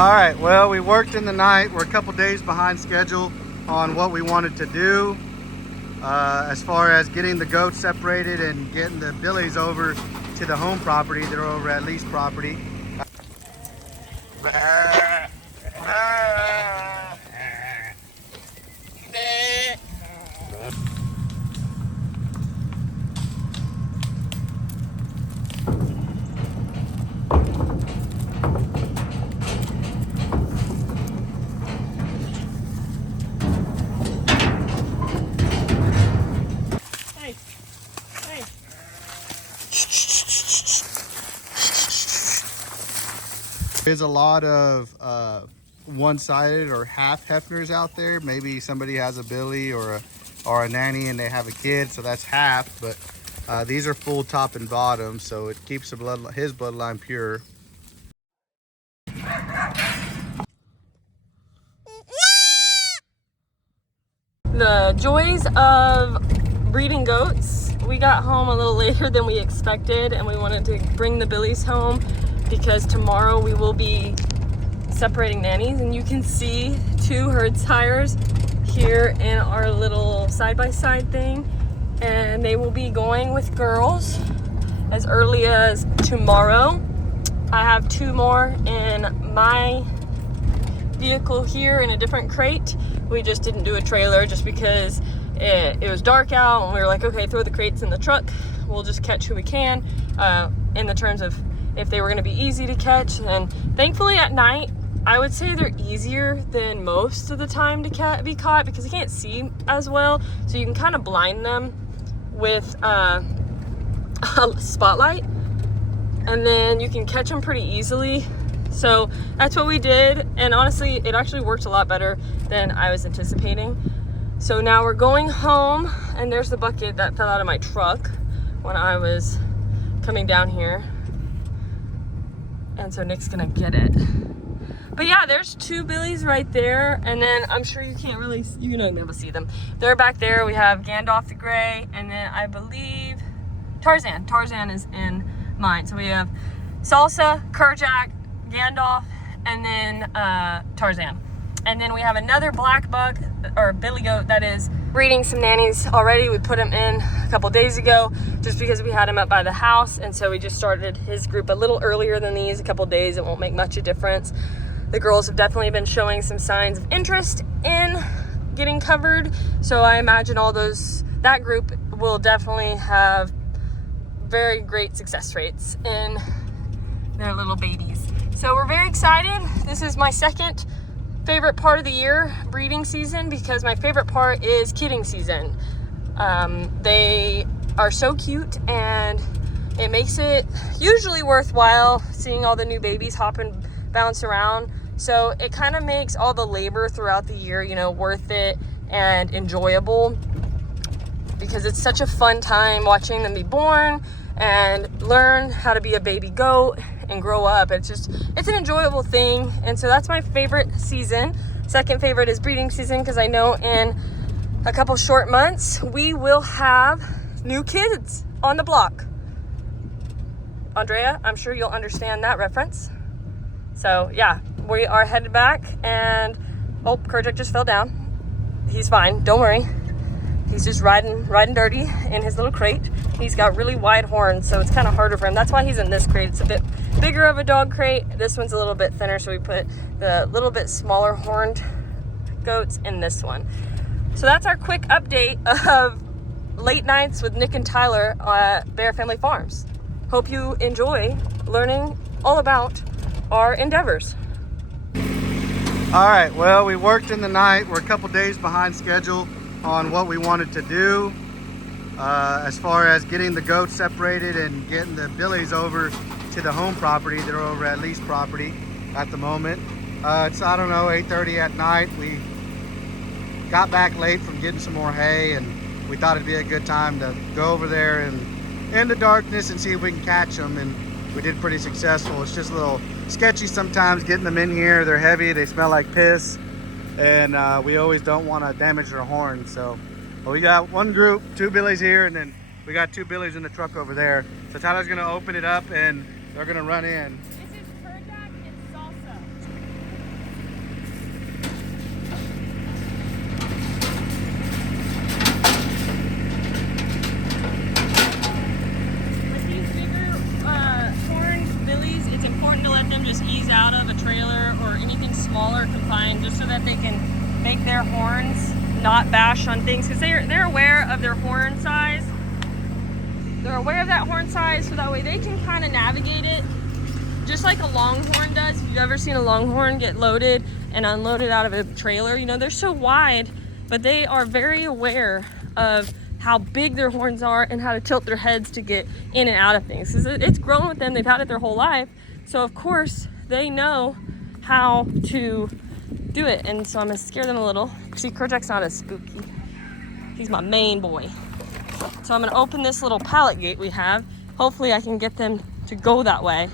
All right, well, we worked in the night. We're a couple days behind schedule on what we wanted to do as far as getting the goats separated and getting the billies over to the home property. They're over at lease property. There's a lot of one-sided or half Hefners out there. Maybe somebody has a billy or a nanny and they have a kid, so that's half. But these are full top and bottom, so it keeps the his bloodline pure. The joys of breeding goats. We got home a little later than we expected, and we wanted to bring the billies home because tomorrow we will be separating nannies, and you can see two herd sires here in our little side-by-side thing, and they will be going with girls as early as tomorrow. I have two more in my vehicle here in a different crate. We just didn't do a trailer just because it was dark out, and we were like, okay, throw the crates in the truck, we'll just catch who we can, in the terms of if they were going to be easy to catch. And thankfully at night, I would say they're easier than most of the time to be caught because you can't see as well, so you can kind of blind them with a spotlight, and then you can catch them pretty easily. So that's what we did, and honestly it actually worked a lot better than I was anticipating. So now we're going home, and there's the bucket that fell out of my truck when I was coming down here, and so Nick's gonna get it. But yeah, there's two billies right there, and then I'm sure you can't really, you're not gonna be able to see them. They're back there. We have Gandalf the gray, and then I believe Tarzan. Tarzan is in mine. So we have Salsa, Kerjack, Gandalf, and then Tarzan. And then we have another black buck, or billy goat, that is breeding some nannies already. We put him in a couple days ago just because we had him up by the house, and so we just started his group a little earlier than these, a couple days. It won't make much of a difference. The girls have definitely been showing some signs of interest in getting covered, so I imagine that group will definitely have very great success rates in their little babies. So we're very excited. This is my second favorite part of the year, breeding season, because my favorite part is kidding season. They are so cute, and it makes it usually worthwhile seeing all the new babies hop and bounce around. So it kind of makes all the labor throughout the year, worth it and enjoyable, because it's such a fun time watching them be born and learn how to be a baby goat and grow up. It's an enjoyable thing. And so that's my favorite season. Second favorite is breeding season, because I know in a couple short months we will have new kids on the block. Andrea, I'm sure you'll understand that reference. So yeah, we are headed back, and Kerjack just fell down. He's fine, don't worry. He's just riding dirty in his little crate. He's got really wide horns, so it's kind of harder for him. That's why he's in this crate. It's a bit bigger of a dog crate. This one's a little bit thinner, so we put the little bit smaller horned goats in this one. So that's our quick update of late nights with Nick and Tyler at Bear Family Farms. Hope you enjoy learning all about our endeavors. All right, well, we worked in the night. We're a couple days behind schedule on what we wanted to do as far as getting the goats separated and getting the billies over to the home property. They're over at lease property at the moment. It's, I don't know, 8:30 at night. We got back late from getting some more hay, and we thought it'd be a good time to go over there and in the darkness and see if we can catch them, and we did pretty successful. It's just a little sketchy sometimes getting them in here. They're heavy, they smell like piss, and we always don't want to damage their horns. So we got one group, two billies here, and then we got two billies in the truck over there. So Tyler's gonna open it up and they're gonna run in. This is Kerjack and Salsa. out of a trailer or anything smaller confined, just so that they can make their horns not bash on things, because they're aware of their horn size. They're aware of that horn size, so that way they can kind of navigate it just like a longhorn does. If you've ever seen a longhorn get loaded and unloaded out of a trailer, you know, they're so wide, but they are very aware of how big their horns are and how to tilt their heads to get in and out of things. Because it's grown with them, they've had it their whole life. So of course they know how to do it. And so I'm gonna scare them a little. See, Kojak's not as spooky. He's my main boy. So I'm gonna open this little pallet gate we have. Hopefully I can get them to go that way.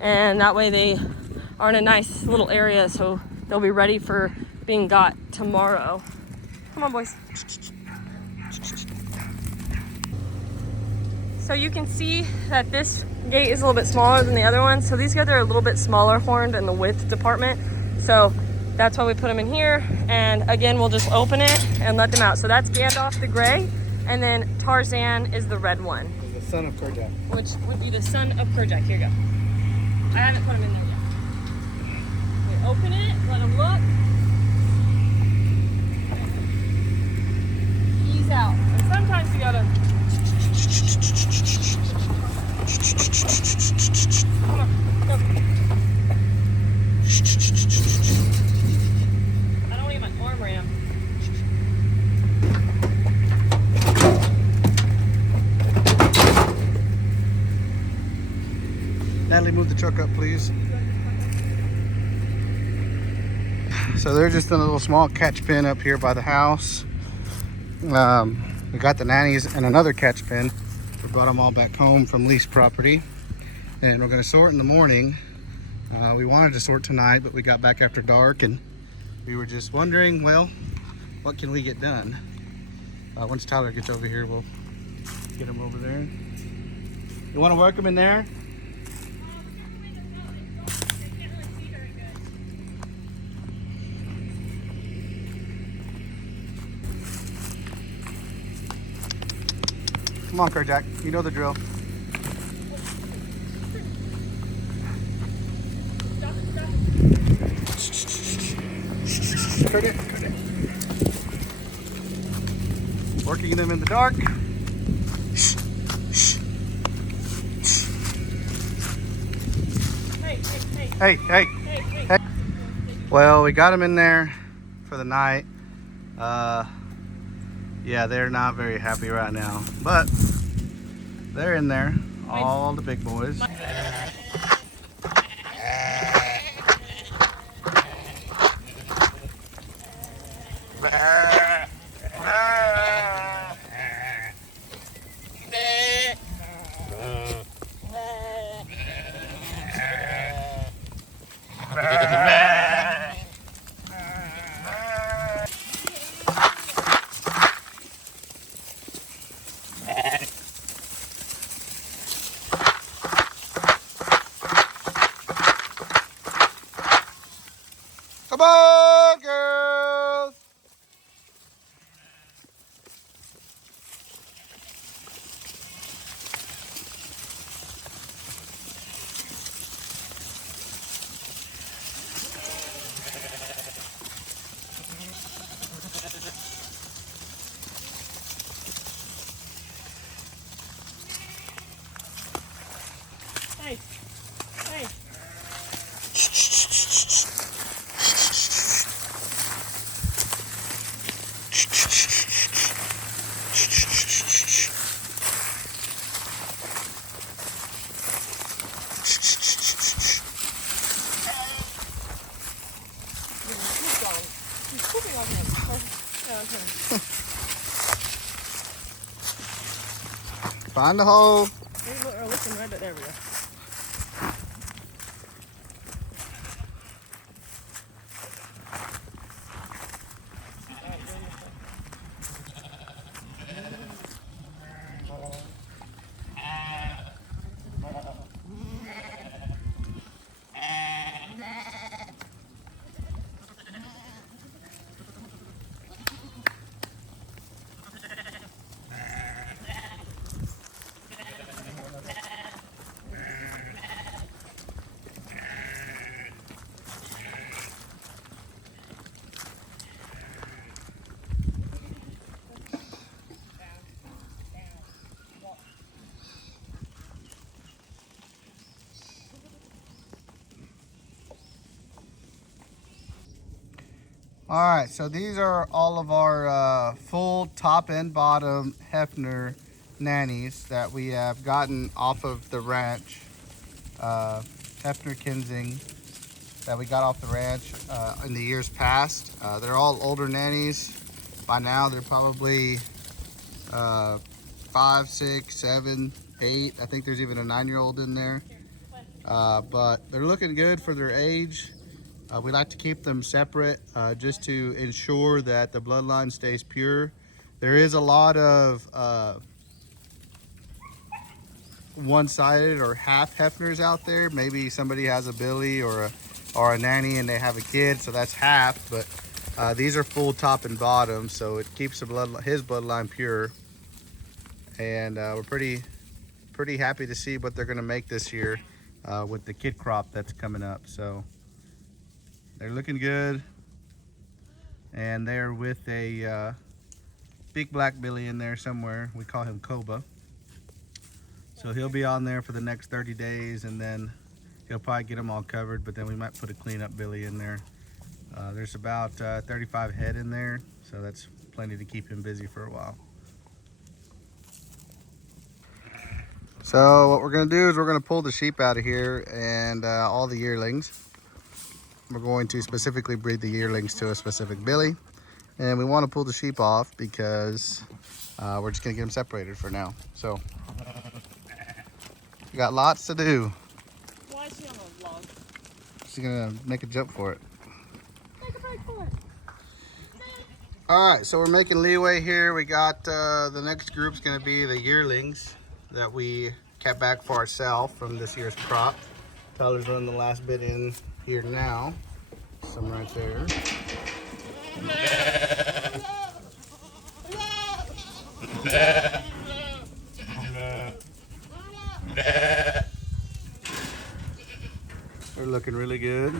And that way they are in a nice little area, so they'll be ready for being got tomorrow. Come on, boys. So you can see that this gate is a little bit smaller than the other ones. So these guys are a little bit smaller horned in the width department. So that's why we put them in here. And again, we'll just open it and let them out. So that's Gandalf the gray, and then Tarzan is the red one. The son of Kojak. Which would be the son of Kojak. Here you go. I haven't put them in there yet. Okay, open it, let them look. Ease out. And sometimes you gotta. Come on, go. I don't need my arm ram. Natalie, move the truck up, please. So they're just in a little small catch pen up here by the house. We got the nannies in another catch pen. We brought them all back home from leased property. And we're gonna sort in the morning. We wanted to sort tonight, but we got back after dark and we were just wondering, well, what can we get done? Once Tyler gets over here, we'll get him over there. You wanna work him in there? Come on, Kojak. You know the drill. Kojak. Working them in the dark. Hey. Well, we got them in there for the night. Yeah, they're not very happy right now, but they're in there, all the big boys. Come on, girls! Hey. He's pooping on him. Find the hole. We're looking right at there we go. All right, so these are all of our full top and bottom Hefner nannies that we have gotten off of the ranch. Hefner Kinsing that we got off the ranch in the years past. They're all older nannies. By now, they're probably 5, 6, 7, 8. I think there's even a 9-year-old in there. But they're looking good for their age. We like to keep them separate just to ensure that the bloodline stays pure. There is a lot of one-sided or half Hefners out there. Maybe somebody has a Billy or a nanny and they have a kid, so that's half. But these are full top and bottom, so it keeps his bloodline pure. And we're pretty happy to see what they're going to make this year with the kid crop that's coming up. So they're looking good, and they're with a big black Billy in there somewhere. We call him Koba. So he'll be on there for the next 30 days, and then he'll probably get them all covered, but then we might put a cleanup Billy in there. There's about 35 head in there, so that's plenty to keep him busy for a while. So what we're going to do is we're going to pull the sheep out of here and all the yearlings. We're going to specifically breed the yearlings to a specific Billy, and we want to pull the sheep off because we're just going to get them separated for now. So we got lots to do. Why is she on a vlog? She's going to make a jump for it. Make a break for it. All right, so we're making leeway here. We got the next group's going to be the yearlings that we kept back for ourselves from this year's crop. Tyler's running the last bit in here now. Some right there. They're looking really good.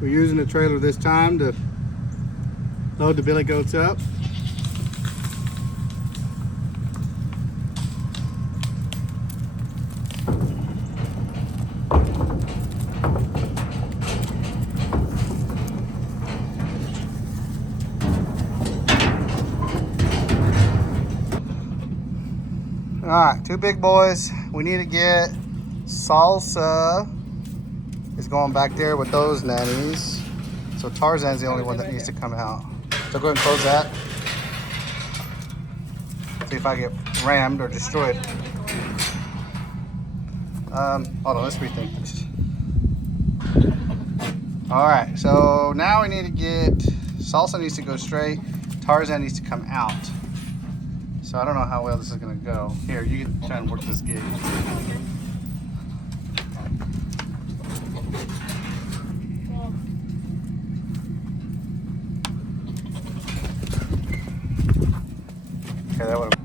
We're using the trailer this time to load the billy goats up. All right, 2 big boys. We need to get Salsa is going back there with those nannies. So Tarzan's the only one that needs to come out. So go ahead and close that. See if I get rammed or destroyed. Hold on, let's rethink this. All right, so now we need to get, Salsa needs to go straight. Tarzan needs to come out. So I don't know how well this is gonna go. Here, you can try and work this gig. Okay, that would have.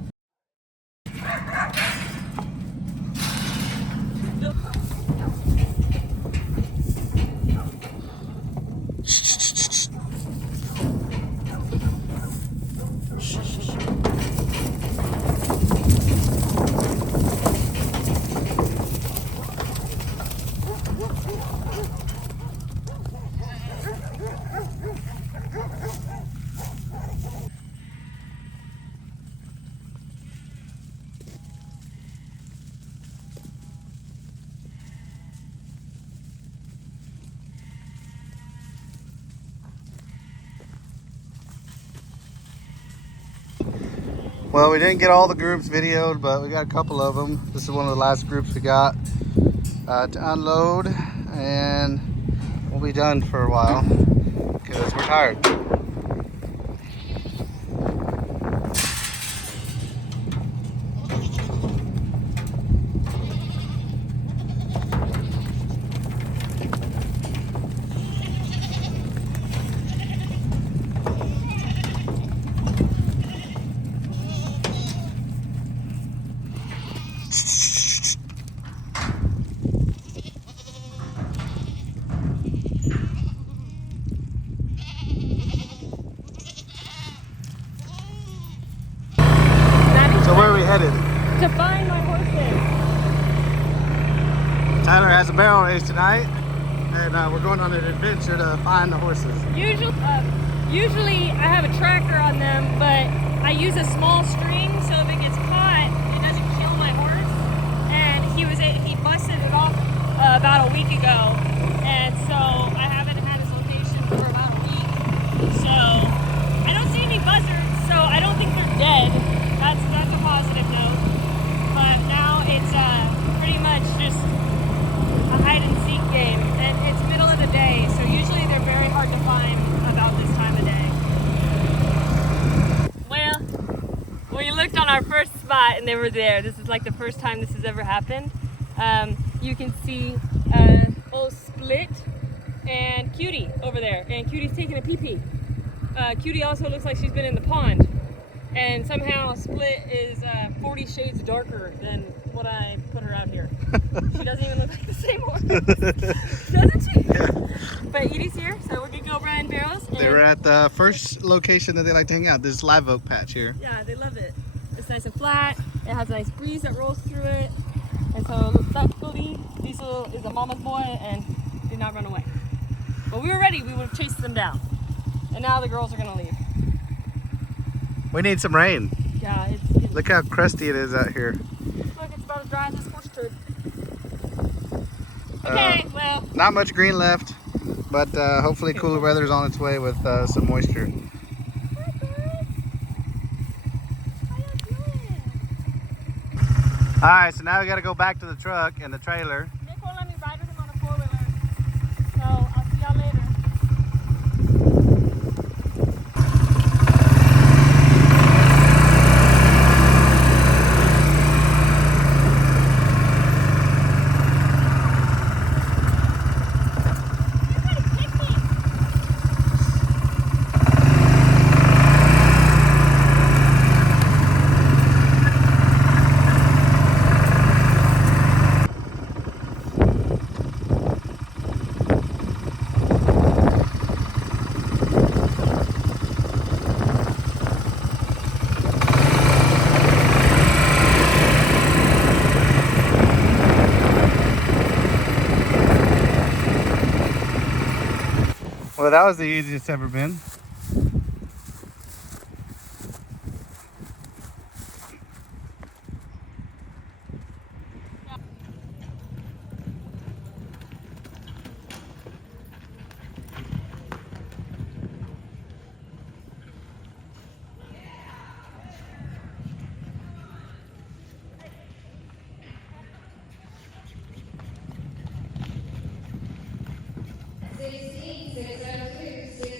Well, we didn't get all the groups videoed, but we got a couple of them. This is one of the last groups we got to unload, and we'll be done for a while because we're tired. barrel race tonight, and we're going on an adventure to find the horses. Usually I have a tracker on them, but I use a small string so if it gets caught, it doesn't kill my horse. And he busted it off about a week ago, and so I haven't had his location for about a week. So I don't see any buzzards, so I don't think they're dead. That's a positive note. But now it's pretty much just a hide and seek game, and it's middle of the day, so usually they're very hard to find about this time of day. Well, we looked on our first spot and they were there. This is like the first time this has ever happened. You can see old Split and Cutie over there, and Cutie's taking a pee-pee. Cutie also looks like she's been in the pond, and somehow Split is 40 shades darker than what I put her out here. She doesn't even look like the same horse, doesn't she? Yeah. But Edie's here, so we're gonna go Brian Barrows. They were at the first location that they like to hang out, this live oak patch here. Yeah, they love it. It's nice and flat. It has a nice breeze that rolls through it. And so thankfully, Diesel is a mama's boy and did not run away. But we were ready, we would have chased them down. And now the girls are gonna leave. We need some rain. Yeah, it's Look how crusty it is out here. look, it's about as dry as this horse turd. Okay, well. Not much green left, but hopefully cooler weather is on its way with some moisture. Hi guys. How you doing? All right, so now we got to go back to the truck and the trailer. Nick won't let me ride with him on a four-wheeler. So I'll see y'all later. Well, that was the easiest it's ever been. Sixteen, 602,